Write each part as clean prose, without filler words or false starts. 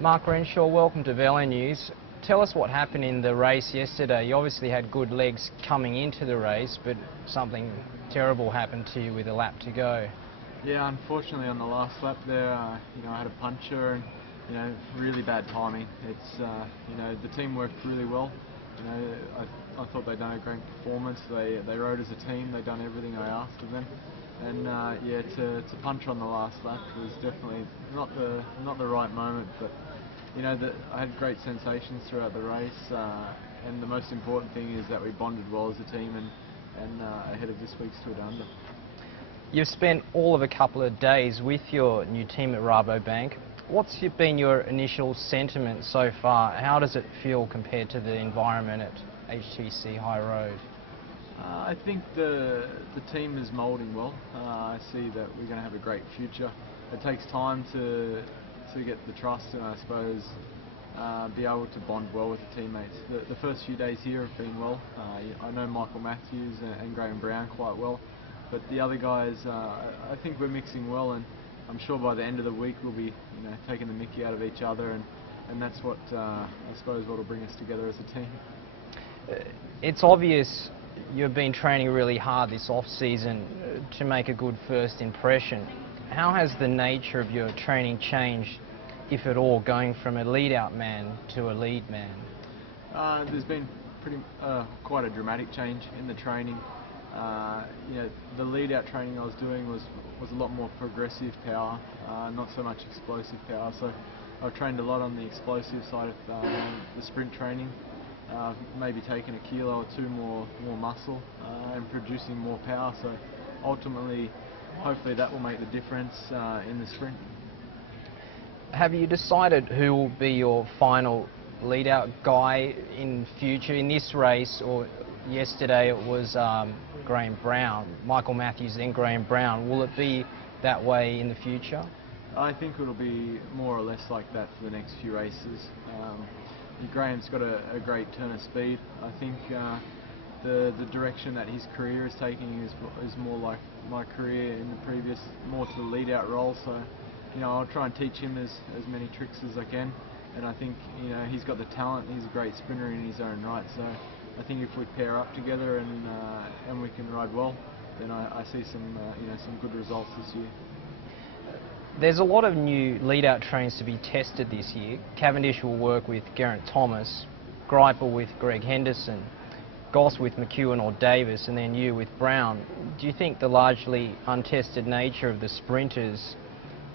Mark Renshaw, welcome to VeloNews. Tell us what happened in the race yesterday. You obviously had good legs coming into the race, but something terrible happened to you with a lap to go. Yeah, unfortunately on the last lap there, I had a puncture and, really bad timing. It's, the team worked really well. I thought they'd done a great performance. They rode as a team. They'd done everything I asked of them. And to punch on the last lap was definitely not the right moment. But I had great sensations throughout the race. And the most important thing is that we bonded well as a team and ahead of this week's Tour Down Under. You've spent all of a couple of days with your new team at Rabobank. What's been your initial sentiment so far? How does it feel compared to the environment at HTC High Road? I think the team is moulding well. I see that we're going to have a great future. It takes time to get the trust and I suppose be able to bond well with the teammates. The first few days here have been well. I know Michael Matthews and Graham Brown quite well, but the other guys, I think we're mixing well, and I'm sure by the end of the week we'll be taking the mickey out of each other, and that's what I suppose what will bring us together as a team. It's obvious you've been training really hard this off-season to make a good first impression. How has the nature of your training changed, if at all, going from a lead-out man to a lead man? There's been quite a dramatic change in the training. The lead-out training I was doing was a lot more progressive power, not so much explosive power. So I've trained a lot on the explosive side of the sprint training. Maybe taking a kilo or two more muscle and producing more power. So ultimately, hopefully that will make the difference in the sprint. Have you decided who will be your final lead-out guy in future in this race? Or yesterday it was Graham Brown, Michael Matthews, then Graham Brown. Will it be that way in the future? I think it'll be more or less like that for the next few races. Graham's got a great turn of speed. I think the direction that his career is taking is more like my career in the previous, more to the lead-out role. So, I'll try and teach him as many tricks as I can. And I think he's got the talent. He's a great sprinter in his own right. So I think if we pair up together and we can ride well, then I see some good results this year. There's a lot of new lead-out trains to be tested this year. Cavendish will work with Geraint Thomas, Greipel with Greg Henderson, Goss with McEwen or Davis, and then you with Brown. Do you think the largely untested nature of the sprinters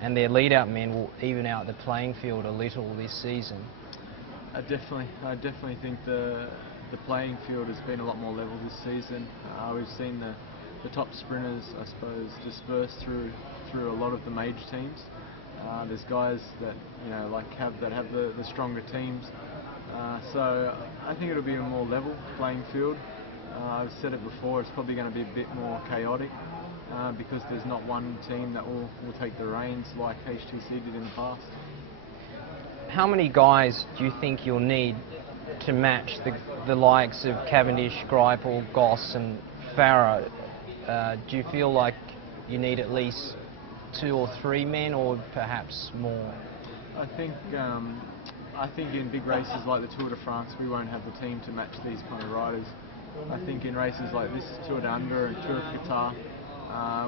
and their lead-out men will even out the playing field a little this season? I definitely think the playing field has been a lot more level this season. We've seen the top sprinters, I suppose, disperse through a lot of the major teams. There's guys that like that have the stronger teams. So I think it'll be a more level playing field. I've said it before, it's probably going to be a bit more chaotic because there's not one team that will take the reins like HTC did in the past. How many guys do you think you'll need to match the likes of Cavendish, Greipel, Goss and Farah? Do you feel like you need at least 2 or 3 men, or perhaps more? I think in big races like the Tour de France, we won't have the team to match these kind of riders. I think in races like this Tour Down Under and Tour of Qatar,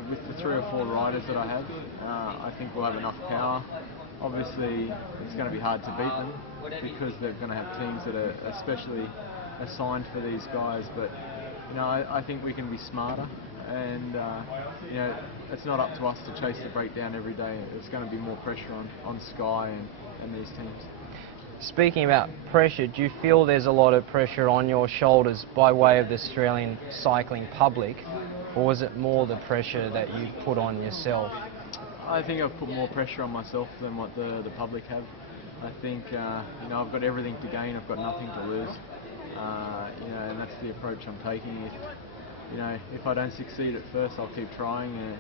with the 3 or 4 riders that I have, I think we'll have enough power. Obviously, it's going to be hard to beat them because they're going to have teams that are especially assigned for these guys. But I think we can be smarter. And it's not up to us to chase the breakdown every day. It's going to be more pressure on Sky and these teams. Speaking about pressure, do you feel there's a lot of pressure on your shoulders by way of the Australian cycling public, or was it more the pressure that you put on yourself? I think I've put more pressure on myself than what the public have. I think I've got everything to gain. I've got nothing to lose. And that's the approach I'm taking. If I don't succeed at first, I'll keep trying.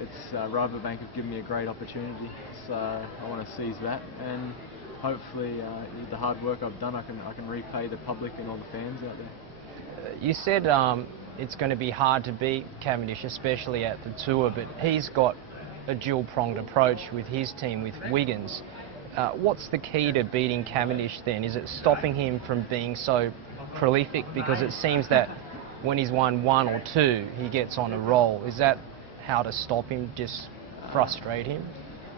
It's Rabobank have given me a great opportunity, so I want to seize that. And hopefully, the hard work I've done, I can repay the public and all the fans out there. You said it's going to be hard to beat Cavendish, especially at the Tour, but he's got a dual-pronged approach with his team, with Wiggins. What's the key to beating Cavendish then? Is it stopping him from being so prolific? Because it seems that when he's won one or two, he gets on a roll. Is that how to stop him, just frustrate him?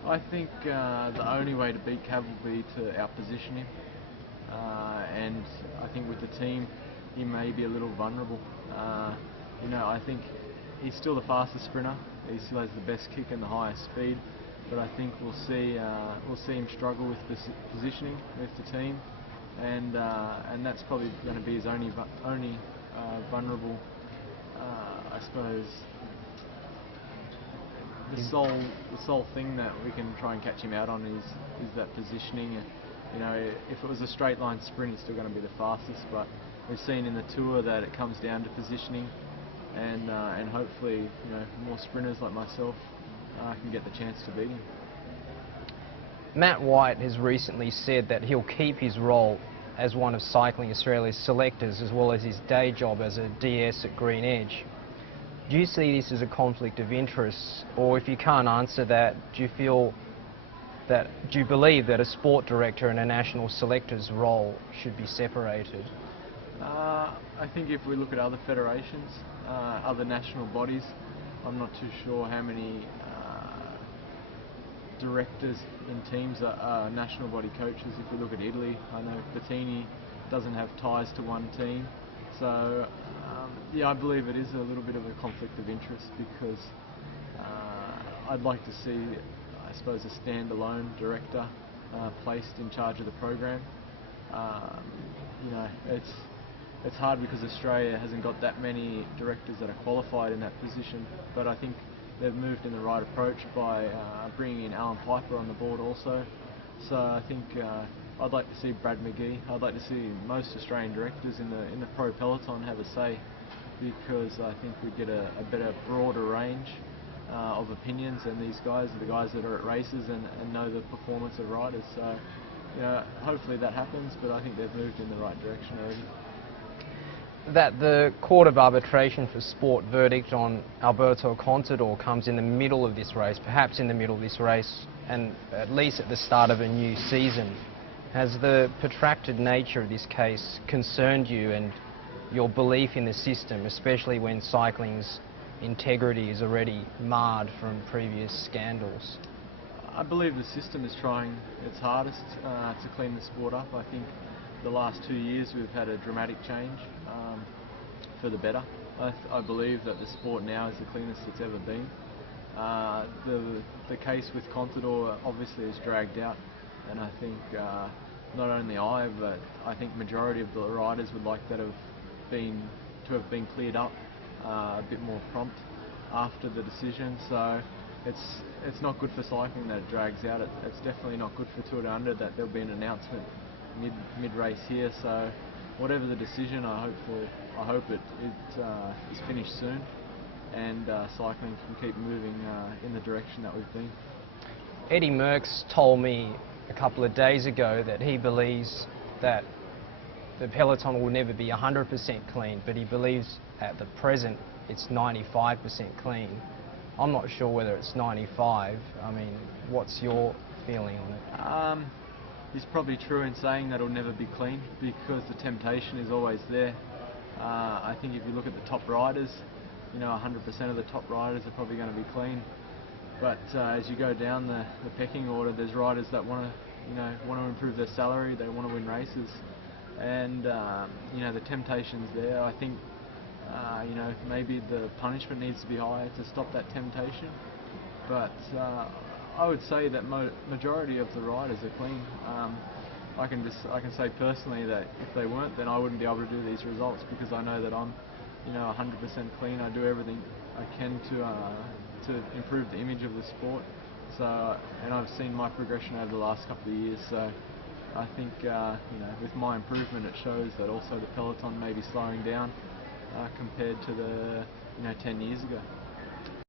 I think the only way to beat Cav will be to outposition him. And I think with the team, he may be a little vulnerable. I think he's still the fastest sprinter. He still has the best kick and the highest speed. But I think we'll see him struggle with positioning with the team, and that's probably going to be his only vulnerable, I suppose. The sole thing that we can try and catch him out on is that positioning. If it was a straight line sprint, he's still going to be the fastest, but we've seen in the tour that it comes down to positioning, and hopefully more sprinters like myself can get the chance to beat him. Matt White has recently said that he'll keep his role as one of Cycling Australia's selectors, as well as his day job as a DS at Green Edge. Do you see this as a conflict of interest, or if you can't answer that, do you believe that a sport director and a national selector's role should be separated? I think if we look at other federations, other national bodies, I'm not too sure how many directors and teams are national body coaches. If we look at Italy, I know Bettini doesn't have ties to one team. So yeah, I believe it is a little bit of a conflict of interest, because I'd like to see, I suppose, a standalone director placed in charge of the program. It's hard because Australia hasn't got that many directors that are qualified in that position, but I think they've moved in the right approach by bringing in Alan Piper on the board also. So I think I'd like to see Brad McGee. I'd like to see most Australian directors in the pro peloton have a say, because I think we get a better, broader range of opinions, and these guys are the guys that are at races and know the performance of riders. So hopefully that happens, but I think they've moved in the right direction already. That the Court of Arbitration for Sport verdict on Alberto Contador comes in the middle of this race, perhaps in the middle of this race, and at least at the start of a new season. Has the protracted nature of this case concerned you and your belief in the system, especially when cycling's integrity is already marred from previous scandals? I believe the system is trying its hardest to clean the sport up. I think the last 2 years we've had a dramatic change for the better. I believe that the sport now is the cleanest it's ever been. The case with Contador obviously is dragged out, and I think not only but I think majority of the riders would like that to have been cleared up a bit more prompt after the decision. So it's not good for cycling that it drags out. It's definitely not good for Tour Down Under that there'll be an announcement mid-race here. So whatever the decision, I hope it is finished soon, and cycling can keep moving in the direction that we've been. Eddie Merckx told me a couple of days ago that he believes that the peloton will never be 100% clean, but he believes at the present it's 95% clean. I'm not sure whether it's 95. I mean, what's your feeling on it? He's probably true in saying that it'll never be clean, because the temptation is always there. I think if you look at the top riders, 100% of the top riders are probably going to be clean. But as you go down the pecking order, there's riders that want to improve their salary, they want to win races, and the temptation's there. I think maybe the punishment needs to be higher to stop that temptation. But I would say that majority of the riders are clean. I can say personally that if they weren't, then I wouldn't be able to do these results, because I know that I'm 100% clean. I do everything I can to improve the image of the sport. So, and I've seen my progression over the last couple of years. So I think with my improvement, it shows that also the peloton may be slowing down compared to the 10 years ago.